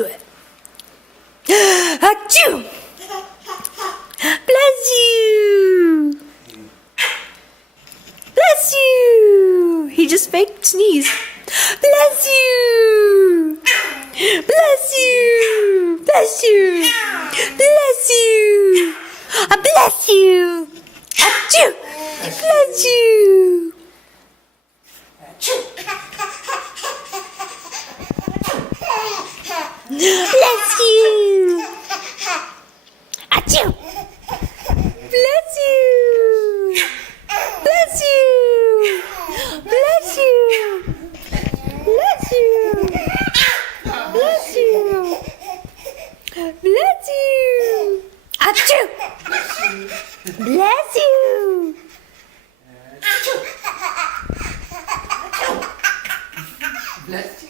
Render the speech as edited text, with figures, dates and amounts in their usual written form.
对。Achoo! Bless you! Bless you! He just faked sneeze. Bless you! Bless you! Bless you! Bless you! I bless you! Achoo! Bless you! Bless you! Achoo! Bless you! Bless you! Bless you! Bless you! Bless you! Bless you! Achoo! Bless you! Bless you.